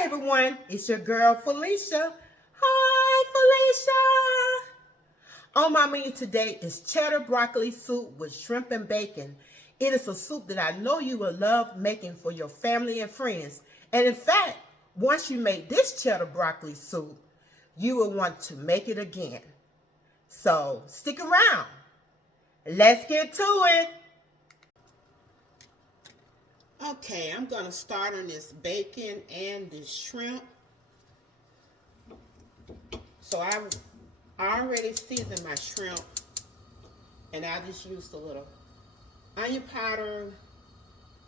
Hi everyone, it's your girl Felicia. Hi Felicia. On my menu today is cheddar broccoli soup with shrimp and bacon. It is a soup that I know you will love making for your family and friends. And in fact, once you make this cheddar broccoli soup, you will want to make it again. So stick around. Let's get to it. Okay, I'm going to start on this bacon and this shrimp. So I've already seasoned my shrimp, and I just used a little onion powder,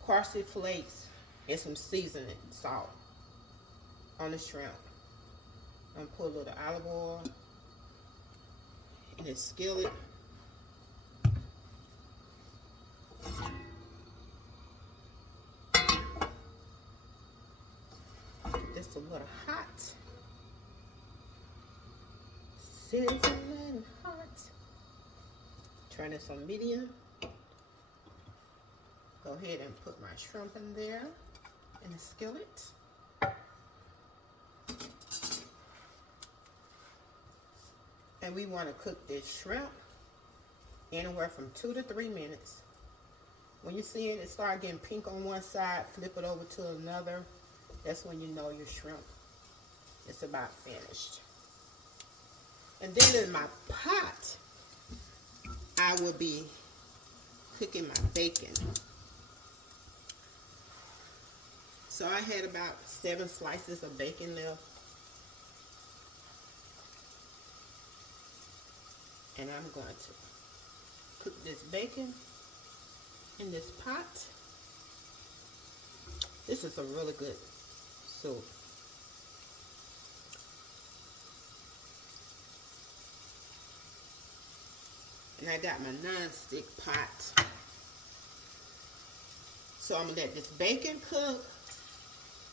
parsley flakes, and some seasoning salt on the shrimp. I'm going to put a little olive oil in this skillet. Just a little hot. Sizzling hot. Turn this on medium. Go ahead and put my shrimp in there in the skillet. And we want to cook this shrimp anywhere from 2 to 3 minutes. When you see it start getting pink on one side, flip it over to another. That's when you know your shrimp is about finished. And then in my pot, I will be cooking my bacon. So I had about 7 slices of bacon left. And I'm going to cook this bacon in this pot. This is a really good soup. And I got my non-stick pot. So I'm going to let this bacon cook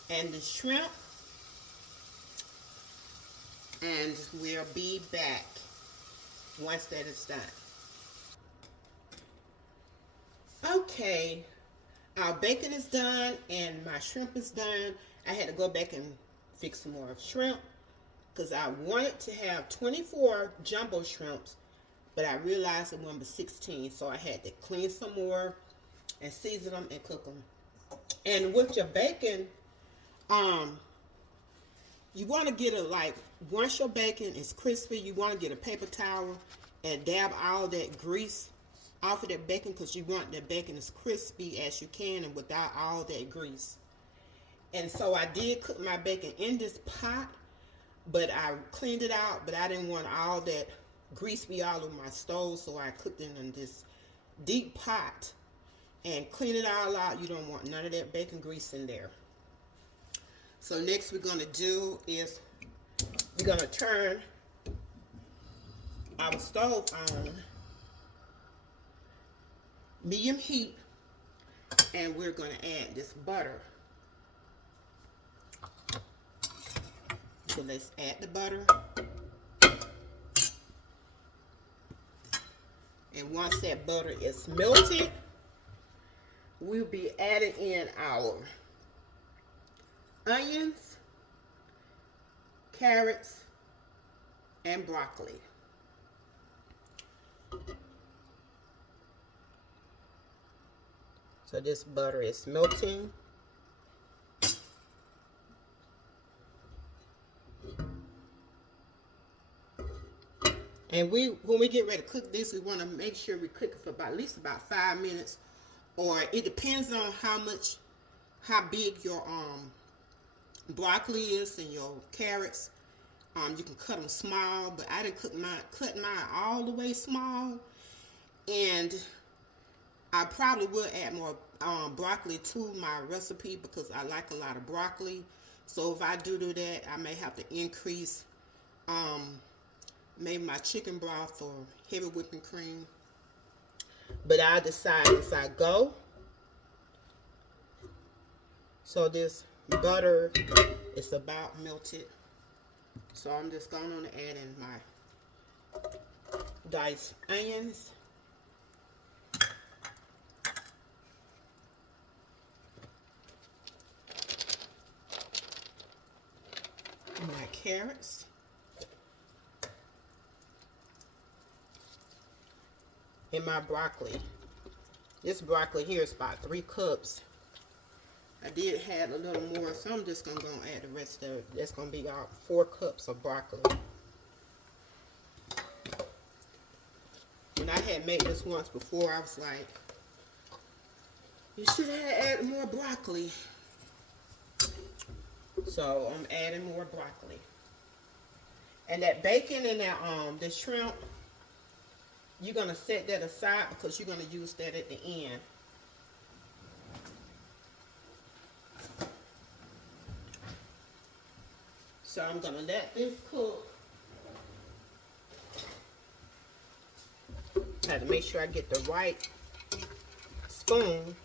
and the shrimp. And we'll be back once that is done. Okay, our bacon is done and my shrimp is done. I had to go back and fix some more shrimp because I wanted to have 24 jumbo shrimps, but I realized it wasn't but 16, so I had to clean some more and season them and cook them. And with your bacon, you want to get it like, once your bacon is crispy, you want to get a paper towel and dab all that grease off of that bacon, because you want that bacon as crispy as you can and without all that grease. And so I did cook my bacon in this pot, but I cleaned it out, but I didn't want all that grease be all over my stove, so I cooked it in this deep pot and clean it all out. You don't want none of that bacon grease in there. So next we're going to do is we're going to turn our stove on medium heat, and we're going to add this butter. So let's add the butter. And once that butter is melted, we'll be adding in our onions, carrots, and broccoli. So this butter is melting. And when we get ready to cook this, we want to make sure we cook it for at least about 5 minutes, or it depends on how big your broccoli is and your carrots. You can cut them small, but I didn't cut mine all the way small, and I probably will add more broccoli to my recipe because I like a lot of broccoli. So if I do that, I may have to increase maybe my chicken broth or heavy whipping cream. But I'll decide as I go. So this butter is about melted. So I'm just going to add in my diced onions. carrots. And my broccoli. This broccoli here is about 3 cups. I did have a little more, so I'm just gonna go and add the rest of it. That's gonna be about 4 cups of broccoli. When I had made this once before, I was like, you should have added more broccoli. So I'm adding more broccoli. And that bacon and that the shrimp, you're gonna set that aside because you're gonna use that at the end. So I'm gonna let this cook. I have to make sure I get the right spoon,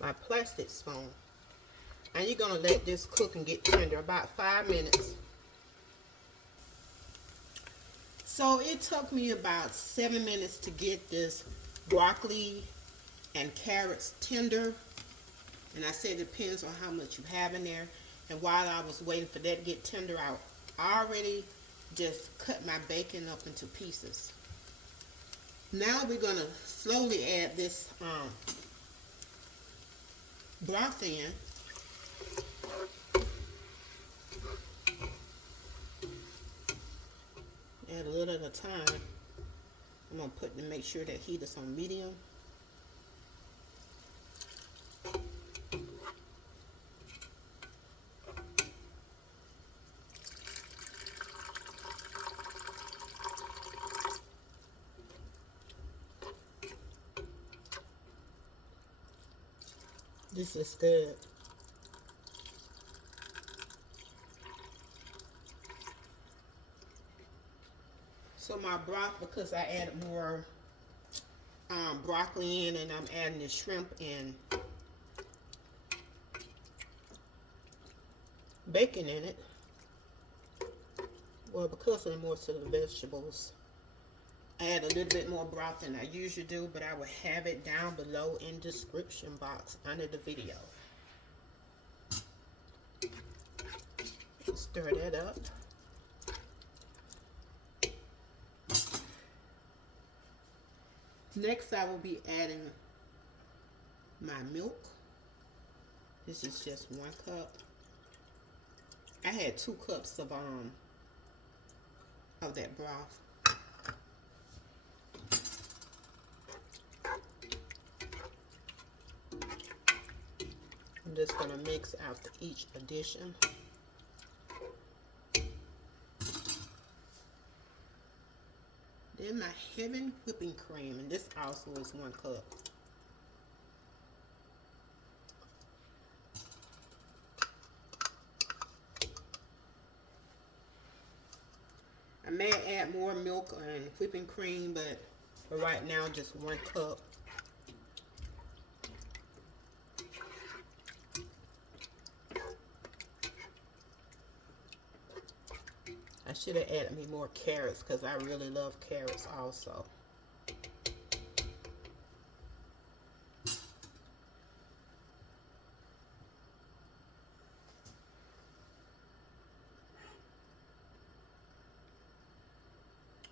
my plastic spoon. And you're gonna let this cook and get tender about 5 minutes. So it took me about 7 minutes to get this broccoli and carrots tender. And I said it depends on how much you have in there. And while I was waiting for that to get tender, I already just cut my bacon up into pieces. Now we're going to slowly add this broth in. Add a little at a time. I'm going to make sure that heat is on medium. This is good. So my broth, because I added more broccoli in, and I'm adding the shrimp and bacon in it. Well, because of the most of the vegetables, I add a little bit more broth than I usually do, but I will have it down below in the description box under the video. Stir that up. Next, I will be adding my milk. This is just 1 cup. I had 2 cups of that broth. I'm just going to mix after each addition. Then my heavy whipping cream, and this also is 1 cup. I may add more milk and whipping cream, but for right now, just 1 cup. I should have added me more carrots because I really love carrots also.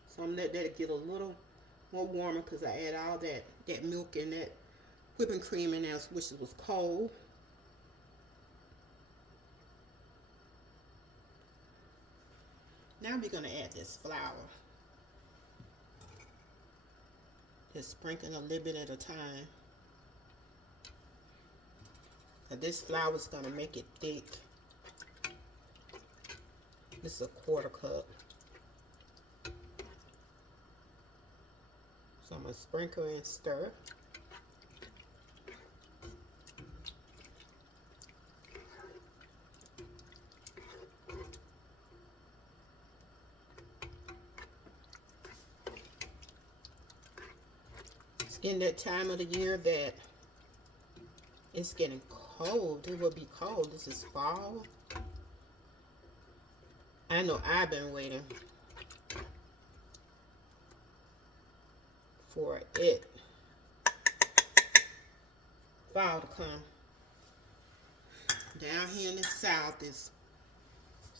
So I'm going to let that get a little more warmer because I add all that milk and that whipping cream in there, which was cold. Now we're going to add this flour. Just sprinkling a little bit at a time. Now this flour is going to make it thick. This is a 1/4 cup. So I'm going to sprinkle and stir. It's getting that time of the year that it's getting cold. It will be cold. This is fall. I know I've been waiting for it fall to come. Down here in the south, it's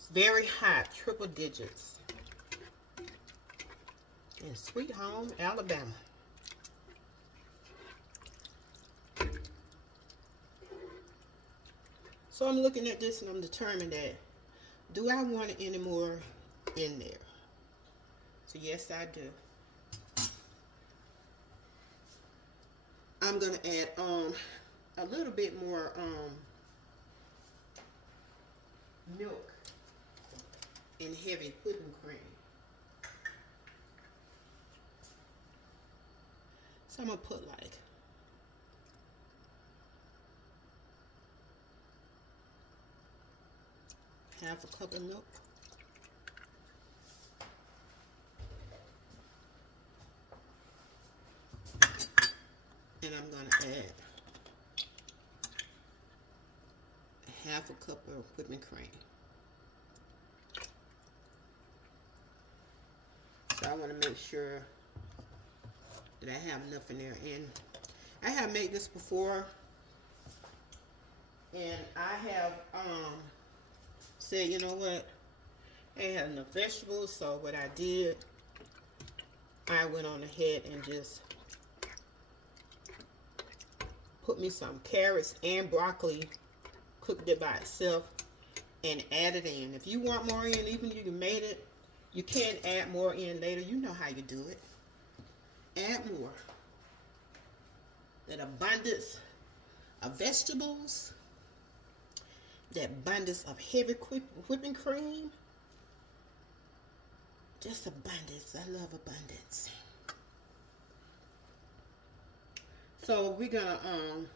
It's very hot, triple digits. In Sweet Home, Alabama. So I'm looking at this and I'm determined that, do I want any more in there? So yes, I do. I'm gonna add a little bit more milk and heavy whipping cream. So I'm gonna put like half a cup of milk. And I'm gonna add half a cup of whipping cream. So I want to make sure that I have enough in there. And I have made this before, and I have said, you know what, I ain't had enough vegetables, so what I did, I went on ahead and just put me some carrots and broccoli, cooked it by itself, and added in. If you want more in, even if you made it, you can add more in later. You know how you do it. Add more. That abundance of vegetables, that abundance of heavy whipping cream, just abundance. I love abundance. So we're gonna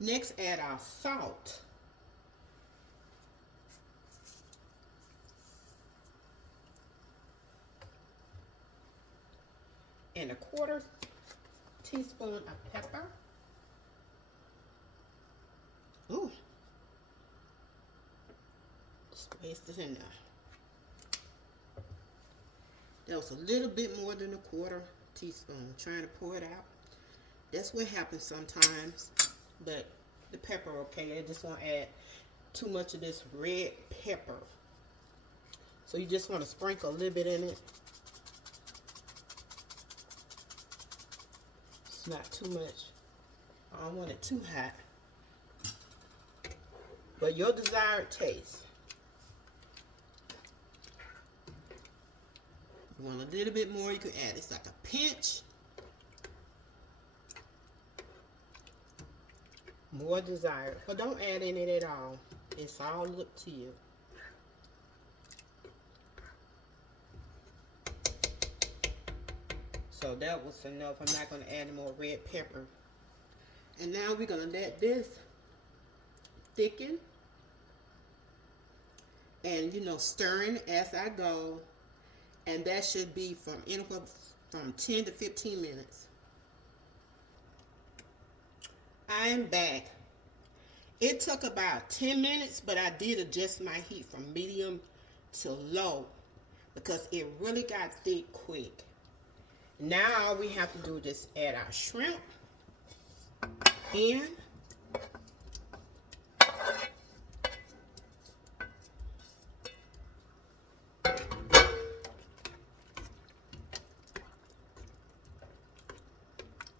next add our salt. And a 1/4 teaspoon of pepper. Ooh. Space it in there. That was a little bit more than a 1/4 teaspoon. I'm trying to pour it out. That's what happens sometimes. But the pepper, okay, I just won't add too much of this red pepper. So you just want to sprinkle a little bit in it. It's not too much. I don't want it too hot. But your desired taste. You want a little bit more, you can add. It's like a pinch. More desired. But don't add in it at all. It's all up to you. So that was enough. I'm not going to add any more red pepper. And now we're going to let this thicken. And, you know, stirring as I go. And that should be from anywhere from 10 to 15 minutes. I'm back. It took about 10 minutes, but I did adjust my heat from medium to low because it really got thick quick. Now all we have to do is just add our shrimp in.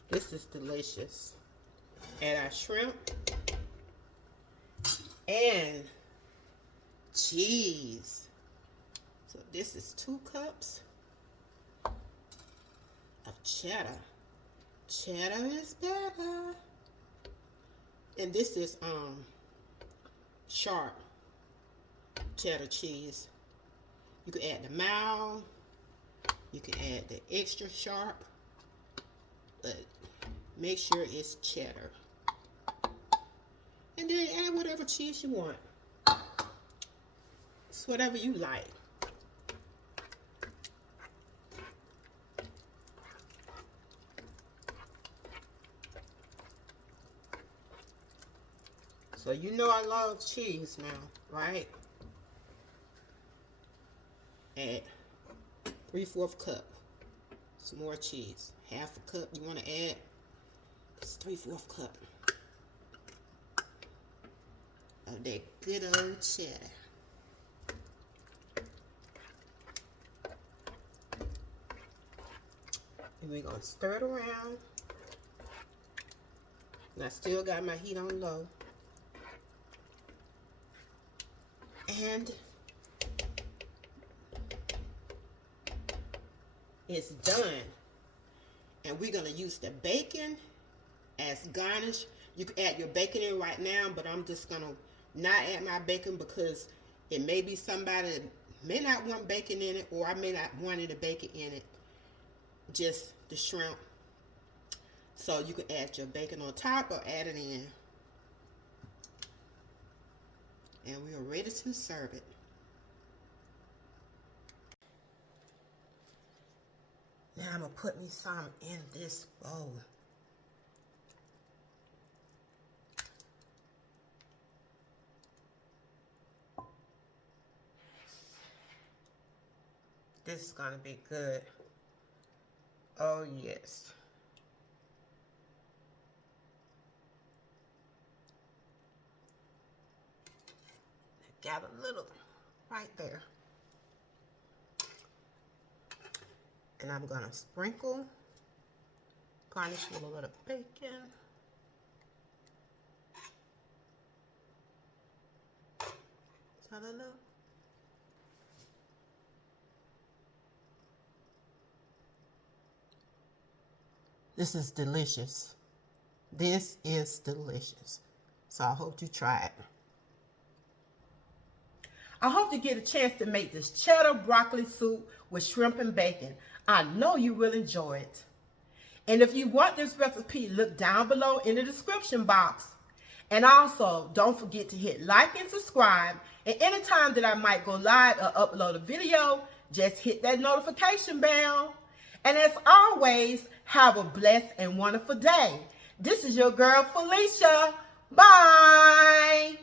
This is delicious. Add our shrimp and cheese. So this is 2 cups of cheddar. Cheddar is better. And this is sharp cheddar cheese. You can add the mild, you can add the extra sharp, but make sure it's cheddar. And then add whatever cheese you want. It's whatever you like. So you know I love cheese now, right? Add 3/4 cup. Some more cheese. 1/2 cup you want to add. It's 3/4 cup of that good old cheddar. And we're going to stir it around. And I still got my heat on low. And it's done. And we're going to use the bacon as garnish. You can add your bacon in right now, but I'm just going to not add my bacon because it may be somebody that may not want bacon in it, or I may not want any bacon in it. Just the shrimp. So you can add your bacon on top or add it in. And we are ready to serve it. Now I'm going to put me some in this bowl. This is going to be good. Oh, yes. Got a little right there. And I'm going to sprinkle, garnish with a little bacon. Ta-da-da. This is delicious. This is delicious. So I hope you try it. I hope you get a chance to make this cheddar broccoli soup with shrimp and bacon. I know you will enjoy it. And if you want this recipe, look down below in the description box. And also, don't forget to hit like and subscribe. And anytime that I might go live or upload a video, just hit that notification bell. And as always, have a blessed and wonderful day. This is your girl, Felicia. Bye.